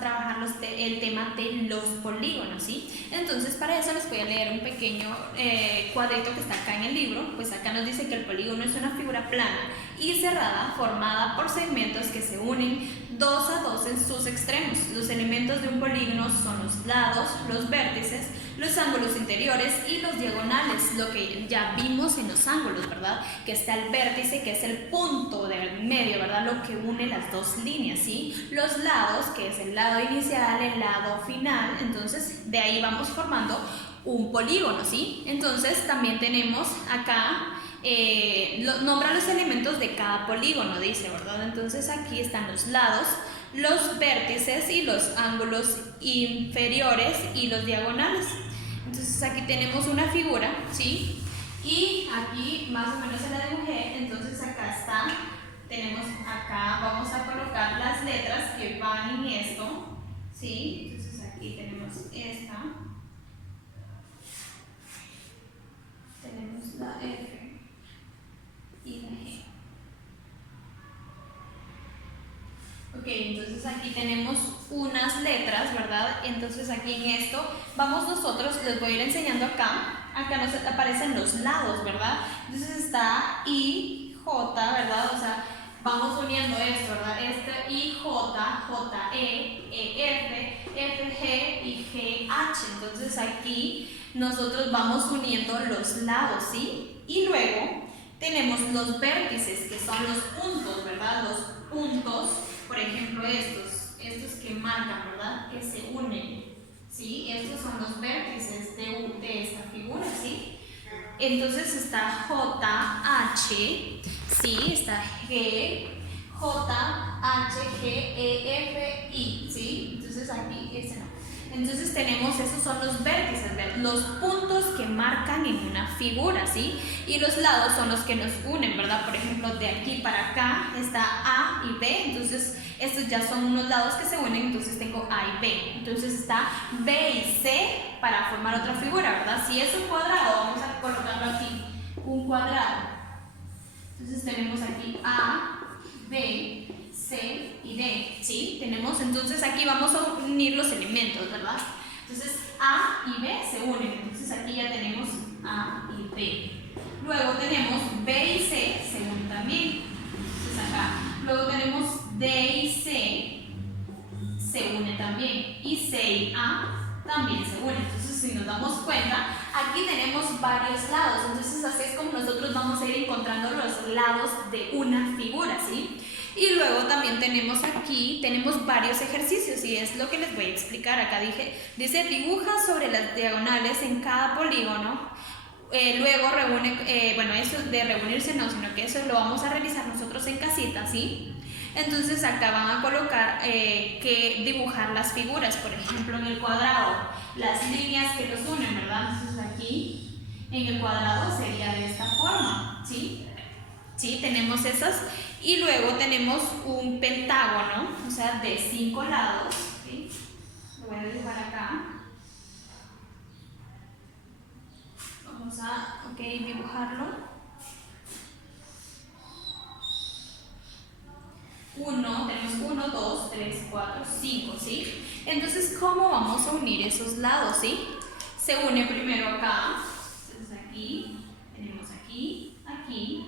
a trabajar el tema de los polígonos, ¿sí? Entonces para eso les voy a leer un pequeño cuadrito que está acá en el libro. Pues acá nos dice que el polígono es una figura plana y cerrada formada por segmentos que se unen 2 a 2 en sus extremos. Los elementos de un polígono son los lados, los vértices, los ángulos interiores y los diagonales, lo que ya vimos en los ángulos, ¿verdad? Que está el vértice, que es el punto del medio, ¿verdad? Lo que une las dos líneas, ¿sí? Los lados, que es el lado inicial, el lado final. Entonces de ahí vamos formando un polígono, ¿sí? Entonces también tenemos acá nombra los elementos de cada polígono, dice, ¿verdad? Entonces aquí están los lados, los vértices y los ángulos inferiores y los diagonales. Entonces aquí tenemos una figura, ¿sí? Y aquí más o menos se la dibujé. Entonces acá está, tenemos acá, vamos a colocar las letras que van en esto, ¿sí? Entonces aquí tenemos esta, tenemos la F y la G. Ok, entonces aquí tenemos unas letras, ¿verdad? Entonces aquí en esto vamos nosotros, les voy a ir enseñando acá nos aparecen los lados, ¿verdad? Entonces está I, J, ¿verdad? O sea, vamos uniendo esto, ¿verdad? Este I, J, J, F, F, G y G, H. Entonces aquí nosotros vamos uniendo los lados, ¿sí? Y luego tenemos los vértices, que son los puntos, ¿verdad? Los puntos, por ejemplo, estos que marcan, ¿verdad? Que se unen, ¿sí? Estos son los vértices de esta figura, ¿sí? Entonces está J, H, ¿sí? Está G, J, H, G, E, F, I, ¿sí? Entonces aquí ese no. Entonces tenemos, esos son los vértices, los puntos que marcan en una figura, ¿sí? Y los lados son los que nos unen, ¿verdad? Por ejemplo, de aquí para acá está A y B, entonces estos ya son unos lados que se unen, entonces tengo A y B. Entonces está B y C para formar otra figura, ¿verdad? Si es un cuadrado, vamos a colocarlo aquí, un cuadrado. Entonces tenemos aquí A, B, C y D, ¿sí? Tenemos, entonces aquí vamos a unir los elementos, ¿verdad? Entonces A y B se unen, entonces aquí ya tenemos A y B. Luego tenemos B y C se unen también, entonces acá. Luego tenemos D y C se unen también, y C y A también se unen. Entonces si nos damos cuenta, aquí tenemos varios lados, entonces así es como nosotros vamos a ir encontrando los lados de una figura, ¿sí? Y luego también tenemos aquí, tenemos varios ejercicios y es lo que les voy a explicar. Acá dice dibuja sobre las diagonales en cada polígono. Luego reúne, bueno, eso de reunirse no, sino que eso lo vamos a realizar nosotros en casita, ¿sí? Entonces acá van a colocar que dibujar las figuras, por ejemplo en el cuadrado, las líneas que los unen, ¿verdad? Entonces aquí en el cuadrado sería de esta forma, ¿sí? ¿Sí? Tenemos esas. Y luego tenemos un pentágono, o sea, de 5 lados, ¿sí? Lo voy a dibujar acá. Vamos a, dibujarlo. 1, tenemos 1, 2, 3, 4, 5, ¿sí? Entonces, ¿cómo vamos a unir esos lados, sí? Se une primero acá, entonces aquí, tenemos aquí, aquí.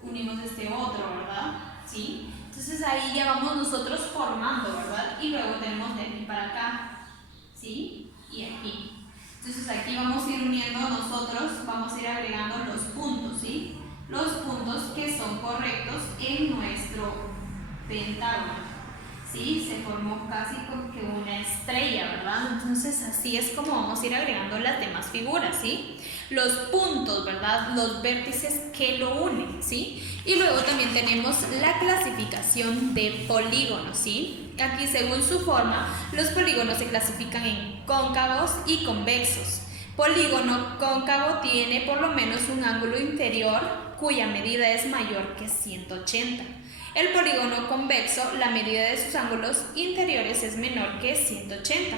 Unimos este otro, ¿verdad? ¿Sí? Entonces ahí ya vamos nosotros formando, ¿verdad? Y luego tenemos de aquí para acá, ¿sí? Y aquí. Entonces aquí vamos a ir uniendo nosotros, vamos a ir agregando los puntos, ¿sí? Los puntos que son correctos en nuestro pentágono, ¿sí? Se formó casi como que una estrella, ¿verdad? Entonces así es como vamos a ir agregando las demás figuras, ¿sí? Los puntos, ¿verdad? Los vértices que lo unen, ¿sí? Y luego también tenemos la clasificación de polígonos, ¿sí? Aquí según su forma, los polígonos se clasifican en cóncavos y convexos. Polígono cóncavo tiene por lo menos un ángulo inferior cuya medida es mayor que 180. El polígono convexo, la medida de sus ángulos interiores es menor que 180.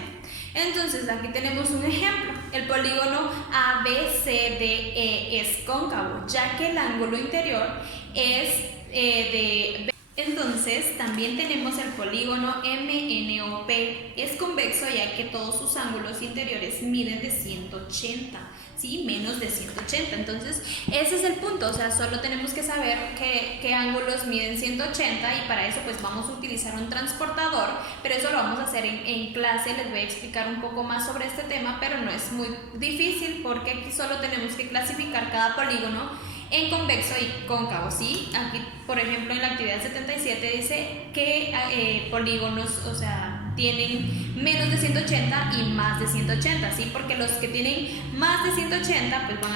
Entonces aquí tenemos un ejemplo. El polígono ABCDE es cóncavo, ya que el ángulo interior es de Entonces, también tenemos el polígono MNOP. Es convexo ya que todos sus ángulos interiores miden de 180, ¿sí? Menos de 180. Entonces, ese es el punto. O sea, solo tenemos que saber qué ángulos miden 180 y para eso pues vamos a utilizar un transportador, pero eso lo vamos a hacer en clase. Les voy a explicar un poco más sobre este tema, pero no es muy difícil porque aquí solo tenemos que clasificar cada polígono en convexo y cóncavo, ¿sí? Aquí, por ejemplo, en la actividad 77 dice que polígonos, o sea, tienen menos de 180 y más de 180, ¿sí? Porque los que tienen más de 180, pues van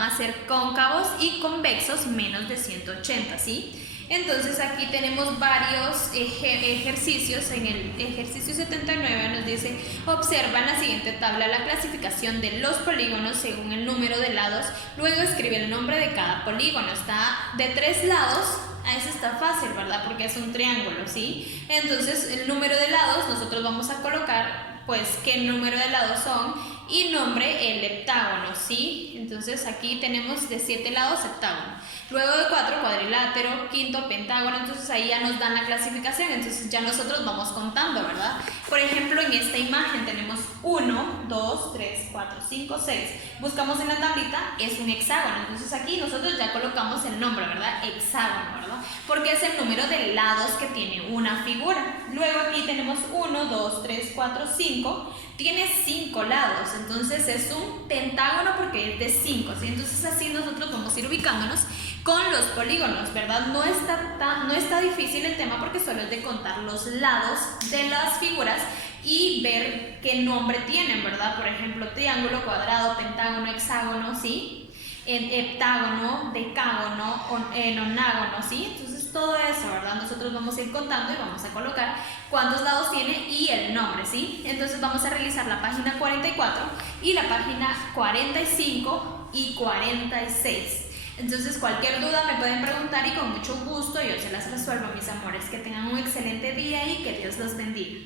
a ser cóncavos y convexos menos de 180, ¿sí? Entonces aquí tenemos varios ejercicios. En el ejercicio 79 nos dice: observa en la siguiente tabla la clasificación de los polígonos según el número de lados, luego escribe el nombre de cada polígono. Está de 3 lados, eso está fácil, ¿verdad? Porque es un triángulo, ¿sí? Entonces el número de lados nosotros vamos a colocar pues qué número de lados son y nombre el heptágono, ¿sí? Entonces aquí tenemos de 7 lados heptágono. Luego de 4, cuadrilátero, quinto, pentágono. Entonces ahí ya nos dan la clasificación. Entonces ya nosotros vamos contando, ¿verdad? Por ejemplo, en esta imagen tenemos 1, 2, 3, 4, 5, 6. Buscamos en la tablita, es un hexágono. Entonces aquí nosotros ya colocamos el nombre, ¿verdad? Hexágono, ¿verdad? Porque es el número de lados que tiene una figura. Luego aquí tenemos 1, 2, 3, 4, 5. Tiene 5 lados, entonces es un pentágono porque es de 5, ¿sí? Entonces así nosotros vamos a ir ubicándonos con los polígonos, ¿verdad? No está difícil el tema porque solo es de contar los lados de las figuras y ver qué nombre tienen, ¿verdad? Por ejemplo, triángulo, cuadrado, pentágono, hexágono, ¿sí? Heptágono, decágono, nonágono, ¿sí? Entonces todo eso, ¿verdad? Nosotros vamos a ir contando y vamos a colocar cuántos lados tiene y el nombre, ¿sí? Entonces vamos a realizar la página 44 y la página 45 y 46. Entonces cualquier duda me pueden preguntar y con mucho gusto yo se las resuelvo, mis amores. Que tengan un excelente día y que Dios los bendiga.